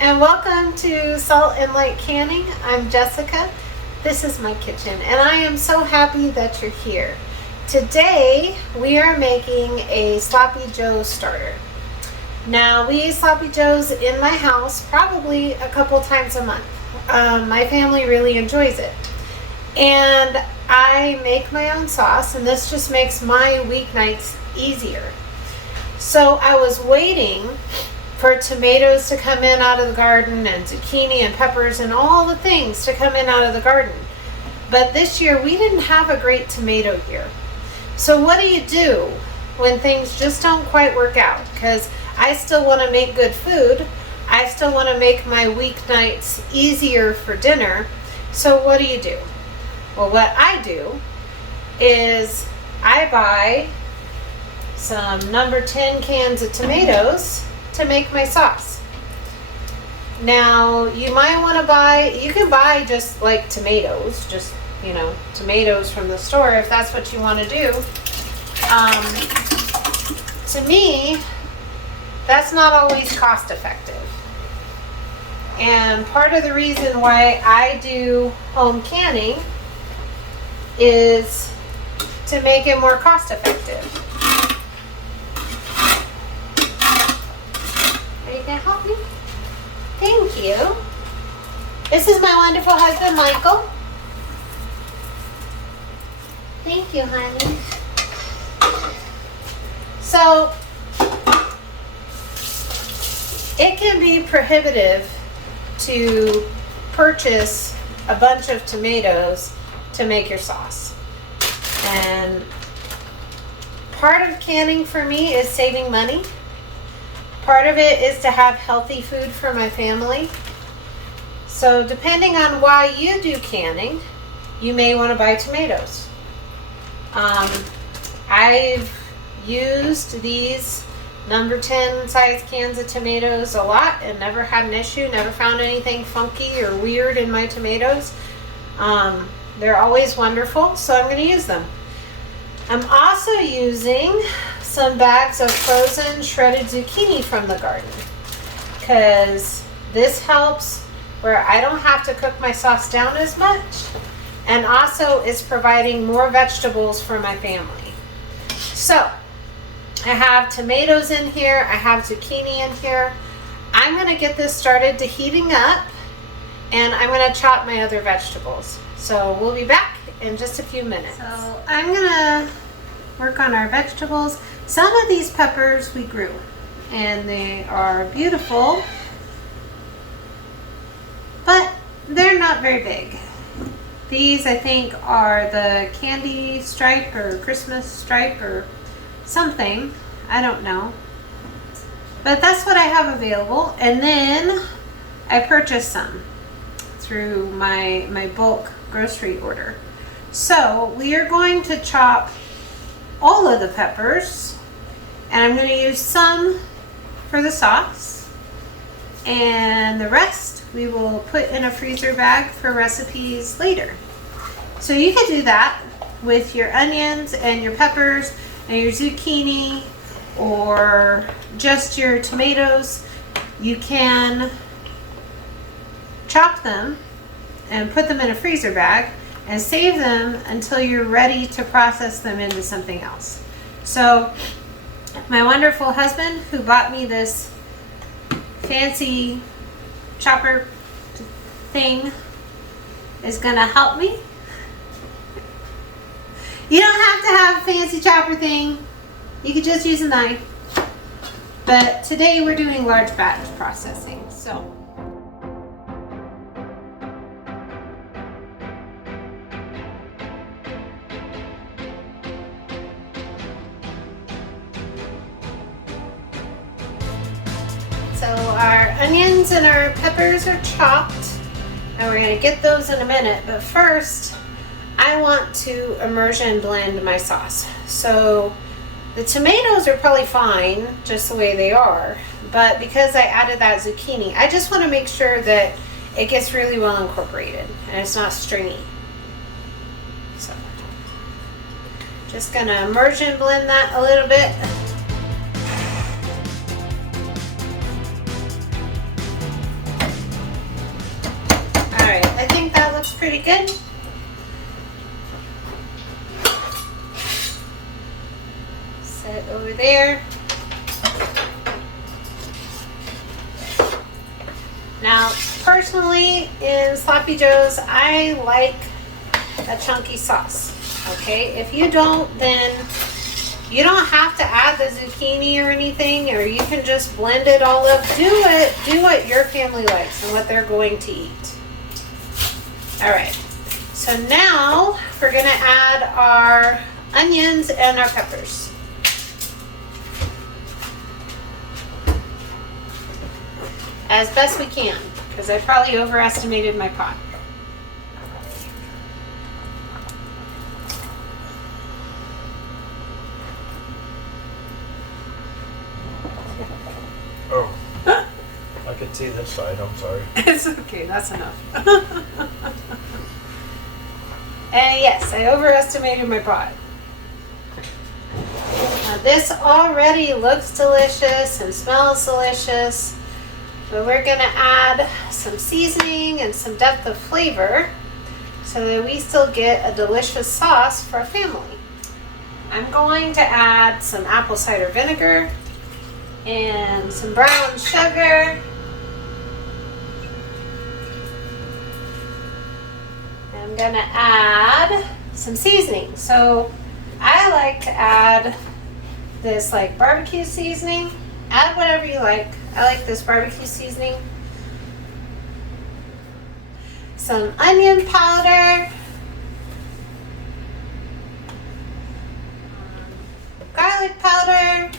And welcome to Salt and Light Canning. I'm Jessica. This is my kitchen, and I am so happy that you're here. Today we are making a Sloppy Joe starter. Now we eat Sloppy Joes in my house probably a couple times a month. My family really enjoys it. And I make my own sauce, and this just makes my weeknights easier. So I was waiting for tomatoes to come in out of the garden and zucchini and peppers and all the things to come in out of the garden. But this year we didn't have a great tomato year. So what do you do when things just don't quite work out? Because I still want to make good food. I still want to make my weeknights easier for dinner. So what do? Well, what I do is I buy some number 10 cans of tomatoes to make my sauce. Now, you might want to you can buy just like tomatoes, tomatoes from the store if that's what you want to do. To me, that's not always cost effective. And part of the reason why I do home canning is to make it more cost effective. Are you going to help me? Thank you. This is my wonderful husband, Michael. Thank you, honey. So, it can be prohibitive to purchase a bunch of tomatoes to make your sauce. And part of canning for me is saving money. Part of it is to have healthy food for my family. So depending on why you do canning, you may want to buy tomatoes. I've used these number 10 size cans of tomatoes a lot and never had an issue, never found anything funky or weird in my tomatoes. They're always wonderful, so I'm going to use them. I'm also using some bags of frozen shredded zucchini from the garden because this helps where I don't have to cook my sauce down as much, and also is providing more vegetables for my family. So I have tomatoes in here, I have zucchini in here. I'm going to get this started to heating up, and I'm going to chop my other vegetables. So we'll be back in just a few minutes. So I'm going to work on our vegetables. Some of these peppers we grew, and they are beautiful, but they're not very big. These, I think, are the candy stripe or Christmas stripe or something. I don't know. But that's what I have available. And then I purchased some through my bulk grocery order. So we are going to chop all of the peppers, and I'm going to use some for the sauce, and the rest we will put in a freezer bag for recipes later. So you can do that with your onions and your peppers and your zucchini, or just your tomatoes. You can chop them and put them in a freezer bag and save them until you're ready to process them into something else. So my wonderful husband, who bought me this fancy chopper thing, is gonna help me. You don't have to have a fancy chopper thing. You could just use a knife. But today we're doing large batch processing. So our onions and our peppers are chopped, and we're going to get those in a minute. But first, I want to immersion blend my sauce. So the tomatoes are probably fine just the way they are, but because I added that zucchini, I just want to make sure that it gets really well incorporated and it's not stringy. So just going to immersion blend that a little bit. pretty good. Set over there. Now, personally, in Sloppy Joes, I like a chunky sauce. Okay, if you don't, then you don't have to add the zucchini or anything, or you can just blend it all up. Do what your family likes and what they're going to eat. All right, so now we're gonna add our onions and our peppers. As best we can, because I probably overestimated my pot. Oh, I can see this side, I'm sorry. It's okay, that's enough. And yes, I overestimated my pot. Now this already looks delicious and smells delicious, but we're gonna add some seasoning and some depth of flavor so that we still get a delicious sauce for our family. I'm going to add some apple cider vinegar and some brown sugar. I'm gonna add some seasoning. So I like to add this like barbecue seasoning. Add whatever you like. I like this barbecue seasoning. Some onion powder. Garlic powder.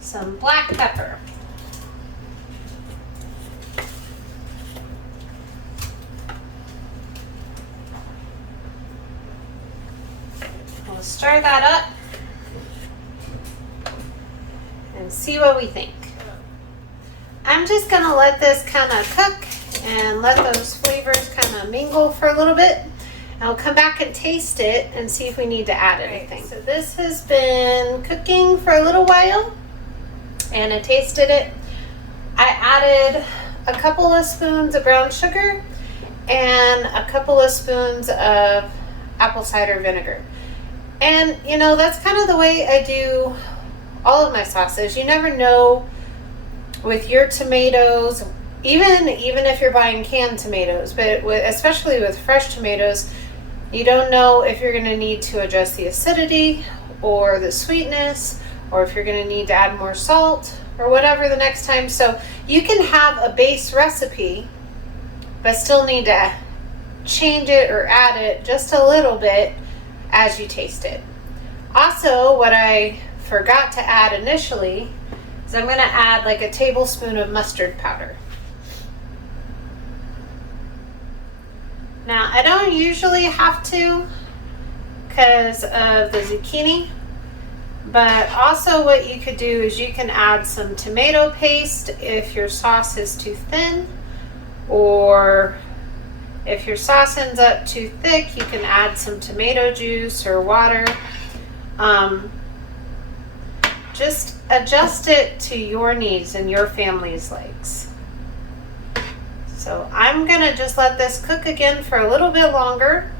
Some black pepper. We'll stir that up and see what we think. I'm just gonna let this kind of cook and let those flavors kind of mingle for a little bit. I'll come back and taste it and see if we need to add anything. So this has been cooking for a little while and I tasted it. I added a couple of spoons of brown sugar and a couple of spoons of apple cider vinegar. And you know, that's kind of the way I do all of my sauces. You never know with your tomatoes, even if you're buying canned tomatoes, but especially with fresh tomatoes, you don't know if you're going to need to adjust the acidity or the sweetness, or if you're going to need to add more salt or whatever the next time. So you can have a base recipe, but still need to change it or add it just a little bit as you taste it. Also, what I forgot to add initially is I'm going to add like a tablespoon of mustard powder. Now, I don't usually have to because of the zucchini, but also what you could do is you can add some tomato paste if your sauce is too thin, or if your sauce ends up too thick, you can add some tomato juice or water. Just adjust it to your needs and your family's likes. So I'm gonna just let this cook again for a little bit longer,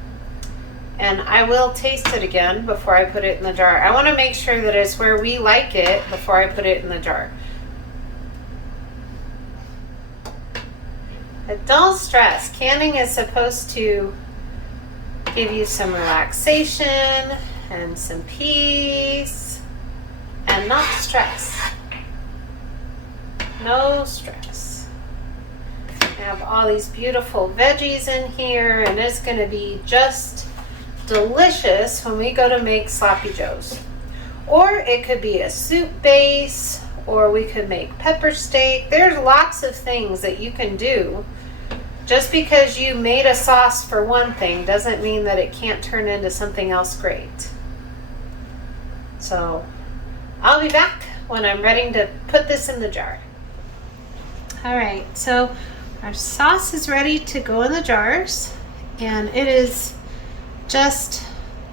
and I will taste it again before I put it in the jar. I wanna make sure that it's where we like it before I put it in the jar. But don't stress, canning is supposed to give you some relaxation and some peace and not stress. No stress. I have all these beautiful veggies in here, and it's going to be just delicious when we go to make Sloppy Joes. Or it could be a soup base, or we could make pepper steak. There's lots of things that you can do. Just because you made a sauce for one thing doesn't mean that it can't turn into something else great. So I'll be back when I'm ready to put this in the jar. All right, so our sauce is ready to go in the jars, and it is just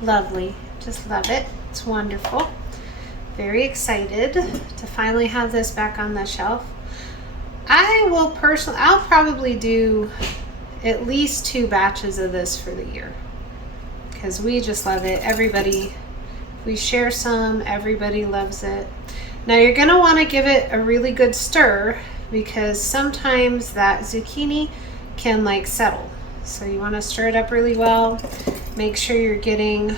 lovely. Just love it. It's wonderful. Very excited to finally have this back on the shelf. I'll probably do at least 2 batches of this for the year because we just love it. Everybody, we share some, everybody loves it. Now you're going to want to give it a really good stir because sometimes that zucchini can like settle. So you want to stir it up really well. Make sure you're getting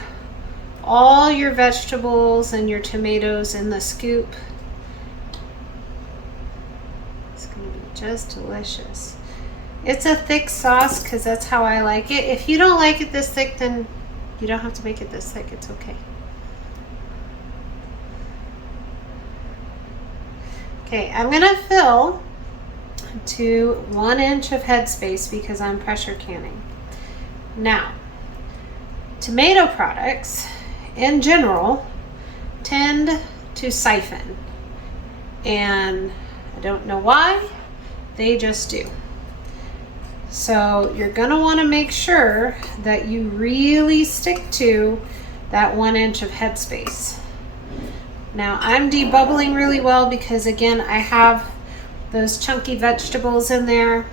all your vegetables and your tomatoes in the scoop. It's going to be just delicious. It's a thick sauce because that's how I like it. If you don't like it this thick, then you don't have to make it this thick. It's okay. Okay, I'm going to fill to 1 inch of headspace because I'm pressure canning. Now, tomato products in general tend to siphon, and I don't know why, they just do. So you're gonna want to make sure that you really stick to that 1 inch of headspace. Now I'm debubbling really well because again I have those chunky vegetables in there.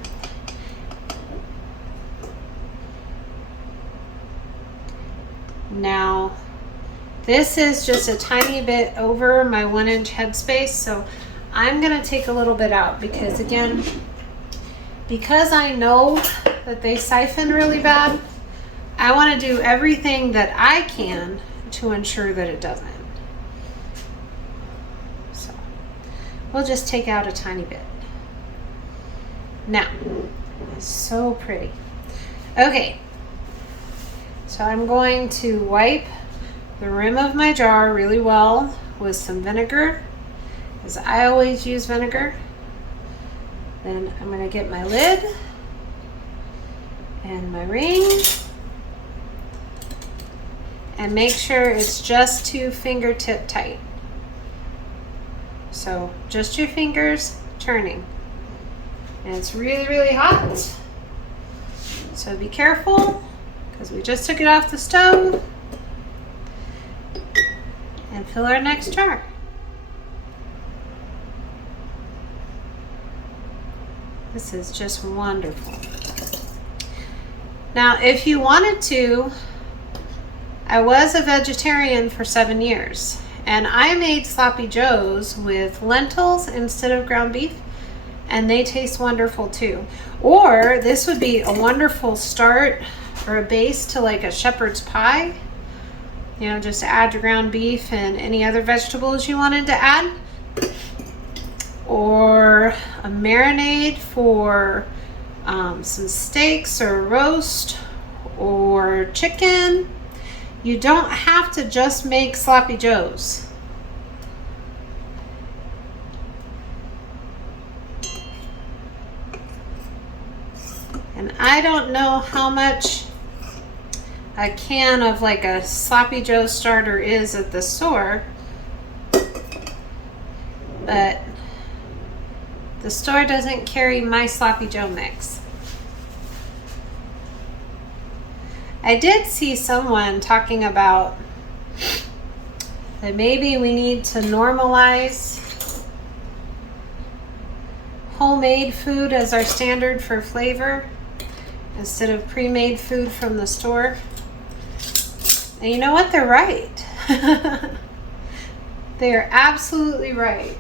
Now this is just a tiny bit over my 1 inch headspace, so I'm gonna take a little bit out because again, because I know that they siphon really bad, I want to do everything that I can to ensure that it doesn't. So we'll just take out a tiny bit. Now, it's so pretty. Okay, so I'm going to wipe the rim of my jar really well with some vinegar, because I always use vinegar. Then I'm going to get my lid and my ring and make sure it's just to fingertip tight. So just your fingers turning. And it's really, really hot. So be careful because we just took it off the stove. And fill our next jar. This is just wonderful. Now, if you wanted to, I was a vegetarian for 7 years, and I made sloppy joes with lentils instead of ground beef, and they taste wonderful too. Or this would be a wonderful start or a base to like a shepherd's pie. You know, just add your ground beef and any other vegetables you wanted to add. Or a marinade for some steaks or roast or chicken. You don't have to just make sloppy joes. And I don't know how much a can of like a sloppy joe starter is at the store, but the store doesn't carry my sloppy joe mix. I did see someone talking about that maybe we need to normalize homemade food as our standard for flavor instead of pre-made food from the store. And you know what? They're right. They're absolutely right.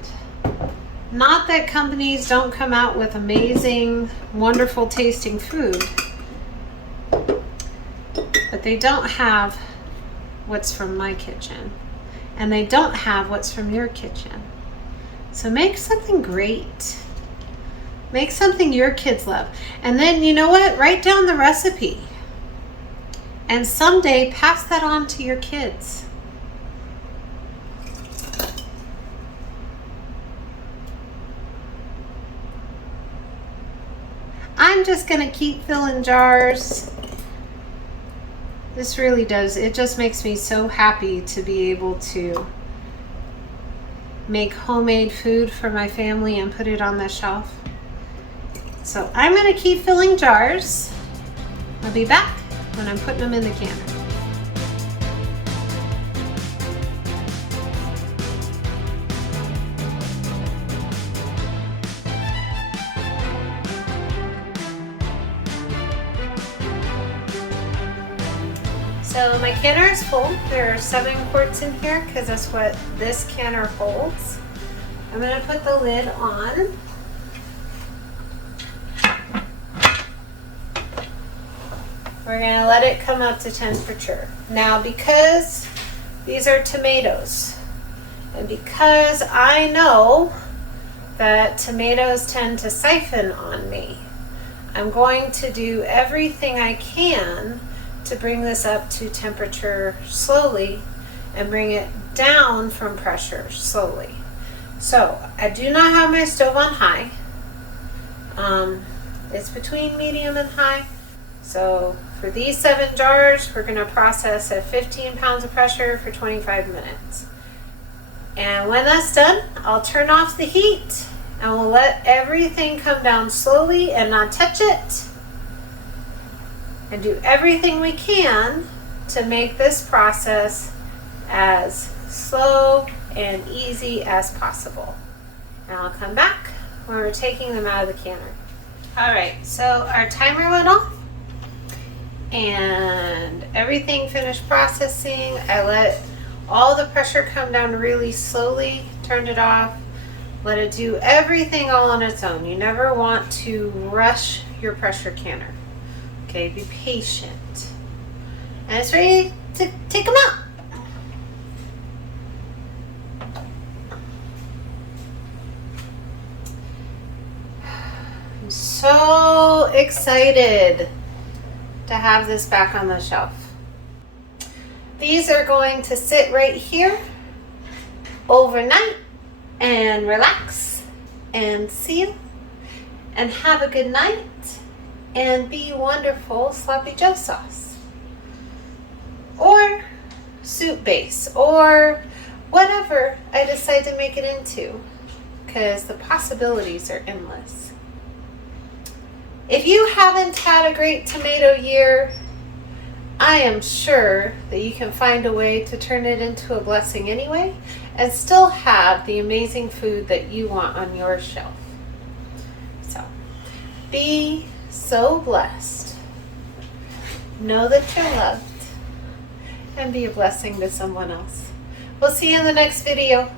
Not that companies don't come out with amazing, wonderful tasting food, but they don't have what's from my kitchen, and they don't have what's from your kitchen. So make something great. Make something your kids love. And then, you know what? Write down the recipe. And someday pass that on to your kids. I'm just going to keep filling jars. This really does. It just makes me so happy to be able to make homemade food for my family and put it on the shelf. So I'm going to keep filling jars. I'll be back when I'm putting them in the canner. So my canner is full. There are 7 quarts in here because that's what this canner holds. I'm going to put the lid on. We're going to let it come up to temperature. Now, because these are tomatoes, and because I know that tomatoes tend to siphon on me, I'm going to do everything I can to bring this up to temperature slowly and bring it down from pressure slowly. So I do not have my stove on high. It's between medium and high. So for these 7 jars, we're going to process at 15 pounds of pressure for 25 minutes. And when that's done, I'll turn off the heat and we'll let everything come down slowly and not touch it. And do everything we can to make this process as slow and easy as possible. And I'll come back when we're taking them out of the canner. All right, so our timer went off and everything finished processing. I let all the pressure come down really slowly, turned it off, let it do everything all on its own. You never want to rush your pressure canner. Okay, be patient. And it's ready to take them out. I'm so excited to have this back on the shelf. These are going to sit right here overnight and relax and seal and have a good night and be wonderful sloppy joe sauce or soup base or whatever I decide to make it into, because the possibilities are endless. If you haven't had a great tomato year, I am sure that you can find a way to turn it into a blessing anyway and still have the amazing food that you want on your shelf. So be so blessed. Know that you're loved and be a blessing to someone else. We'll see you in the next video.